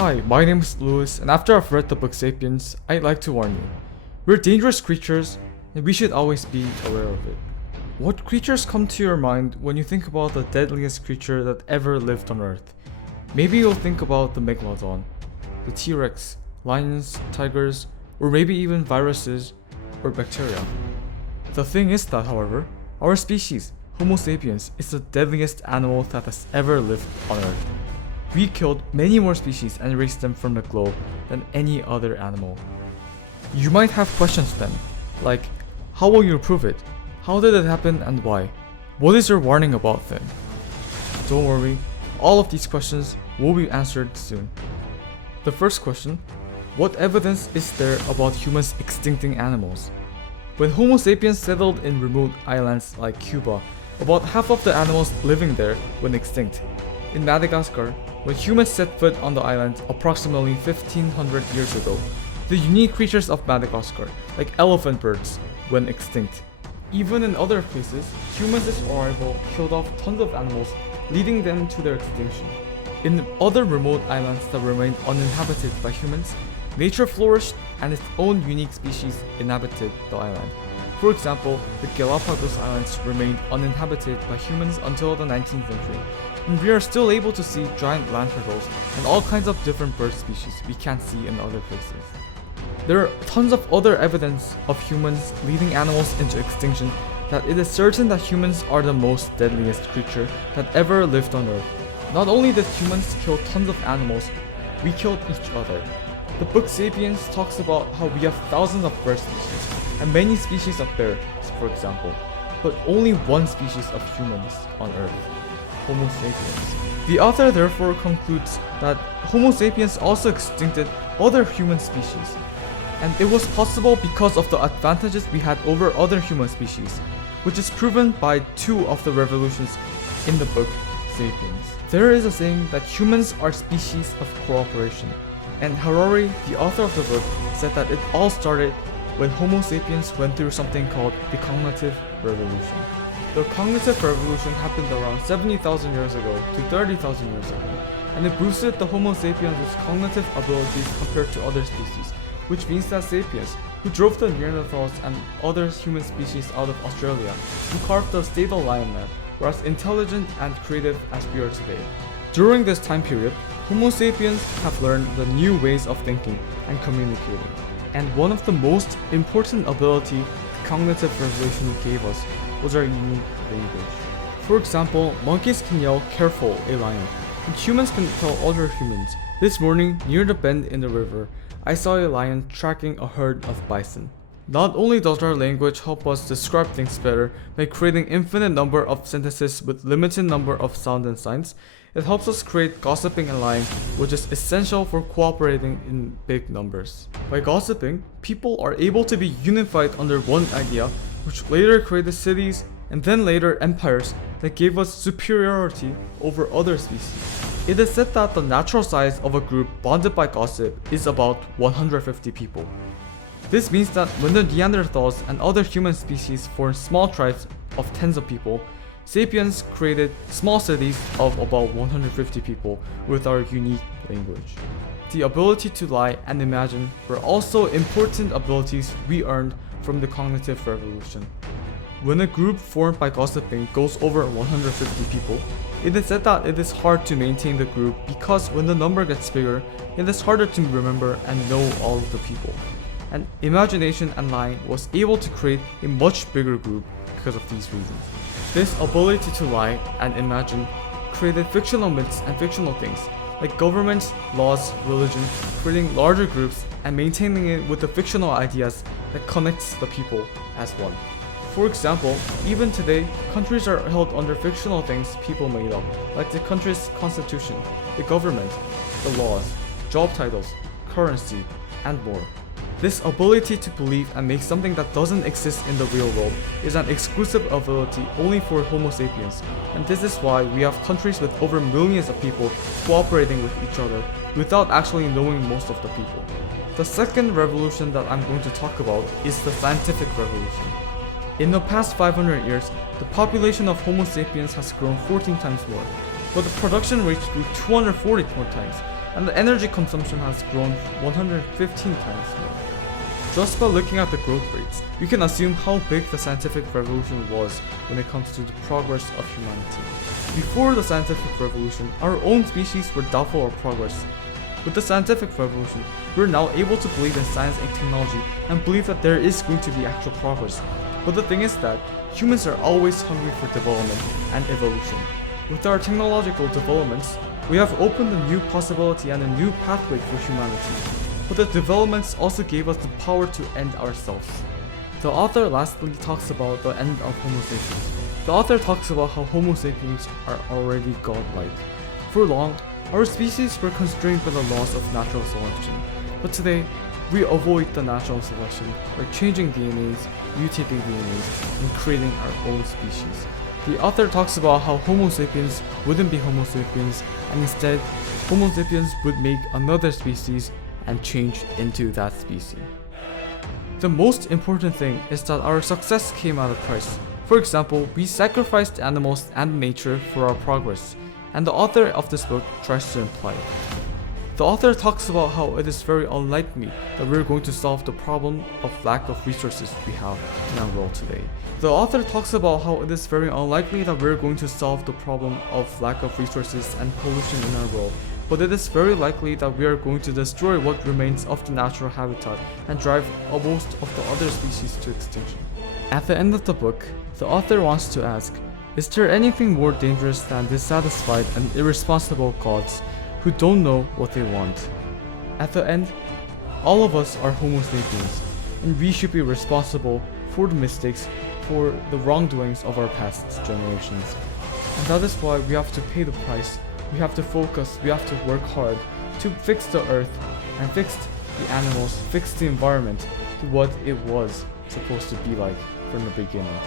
Hi, my name is Lewis, and after I've read the book Sapiens, I'd like to warn you. We're dangerous creatures, and we should always be aware of it. What creatures come to your mind when you think about the deadliest creature that ever lived on Earth? Maybe you'll think about the Megalodon, the T-Rex, lions, tigers, or maybe even viruses or bacteria. The thing is that, however, our species, Homo sapiens, is the deadliest animal that has ever lived on Earth. We killed many more species and erased them from the globe than any other animal. You might have questions then, like, how will you prove it? How did it happen and why? What is your warning about then? Don't worry, all of these questions will be answered soon. The first question, what evidence is there about humans extincting animals? When Homo sapiens settled in remote islands like Cuba, about half of the animals living there went extinct. In Madagascar, when humans set foot on the island approximately 1500 years ago, the unique creatures of Madagascar, like elephant birds, went extinct. Even in other places, humans' arrival killed off tons of animals, leading them to their extinction. In other remote islands that remained uninhabited by humans, nature flourished and its own unique species inhabited the island. For example, the Galapagos Islands remained uninhabited by humans until the 19th century, and we are still able to see giant land turtles and all kinds of different bird species we can't see in other places. There are tons of other evidence of humans leading animals into extinction that it is certain that humans are the most deadliest creature that ever lived on Earth. Not only did humans kill tons of animals, we killed each other. The book Sapiens talks about how we have thousands of bird species and many species of bear, for example, but only one species of humans on Earth, Homo sapiens. The author therefore concludes that Homo sapiens also extincted other human species, and it was possible because of the advantages we had over other human species, which is proven by two of the revolutions in the book Sapiens. There is a saying that humans are species of cooperation, and Harrari, the author of the book, said that it all started when Homo sapiens went through something called the cognitive revolution. The cognitive revolution happened around 70,000 years ago to 30,000 years ago, and it boosted the Homo sapiens' cognitive abilities compared to other species, which means that sapiens, who drove the Neanderthals and other human species out of Australia, who carved the stable lion man, were as intelligent and creative as we are today. During this time period, Homo sapiens have learned the new ways of thinking and communicating, and one of the most important ability the cognitive revolution gave us was our unique language. For example, monkeys can yell "careful" a lion, and humans can tell other humans. This morning, near the bend in the river, I saw a lion tracking a herd of bison. Not only does our language help us describe things better by creating infinite number of sentences with limited number of sounds and signs, it helps us create gossiping and lying, which is essential for cooperating in big numbers. By gossiping, people are able to be unified under one idea, which later created cities and then later empires that gave us superiority over other species. It is said that the natural size of a group bonded by gossip is about 150 people. This means that when the Neanderthals and other human species formed small tribes of tens of people, Sapiens created small cities of about 150 people with our unique language. The ability to lie and imagine were also important abilities we earned from the cognitive revolution. When a group formed by gossiping goes over 150 people, it is said that it is hard to maintain the group because when the number gets bigger, it is harder to remember and know all of the people. And imagination and lying was able to create a much bigger group because of these reasons. This ability to lie and imagine created fictional myths and fictional things, like governments, laws, religion, creating larger groups and maintaining it with the fictional ideas that connects the people as one. For example, even today, countries are held under fictional things people made up, like the country's constitution, the government, the laws, job titles, currency, and more. This ability to believe and make something that doesn't exist in the real world is an exclusive ability only for Homo sapiens, and this is why we have countries with over millions of people cooperating with each other without actually knowing most of the people. The second revolution that I'm going to talk about is the scientific revolution. In the past 500 years, the population of Homo sapiens has grown 14 times more, but the production rate grew 240 more times, and the energy consumption has grown 115 times more. Just by looking at the growth rates, we can assume how big the scientific revolution was when it comes to the progress of humanity. Before the scientific revolution, our own species were doubtful of progress. With the scientific revolution, we're now able to believe in science and technology and believe that there is going to be actual progress. But the thing is that humans are always hungry for development and evolution. With our technological developments, we have opened a new possibility and a new pathway for humanity. But the developments also gave us the power to end ourselves. The author lastly talks about the end of Homo sapiens. The author talks about how Homo sapiens are already godlike. For long, our species were constrained by the laws of natural selection. But today, we avoid the natural selection by changing DNAs, mutating DNAs, and creating our own species. The author talks about how Homo sapiens wouldn't be Homo sapiens, and instead, Homo sapiens would make another species and change into that species. The most important thing is that our success came at a price. For example, we sacrificed animals and nature for our progress, and the author of this book tries to imply it. The author talks about how it is very unlikely that we're going to solve the problem of lack of resources we have in our world today. The author talks about how it is very unlikely that we're going to solve the problem of lack of resources and pollution in our world, but it is very likely that we are going to destroy what remains of the natural habitat and drive most of the other species to extinction. At the end of the book, the author wants to ask, is there anything more dangerous than dissatisfied and irresponsible gods who don't know what they want? At the end, all of us are Homo sapiens, and we should be responsible for the mistakes, for the wrongdoings of our past generations. And that is why we have to pay the price. We have to focus, we have to work hard to fix the earth and fix the animals, fix the environment to what it was supposed to be like from the beginning.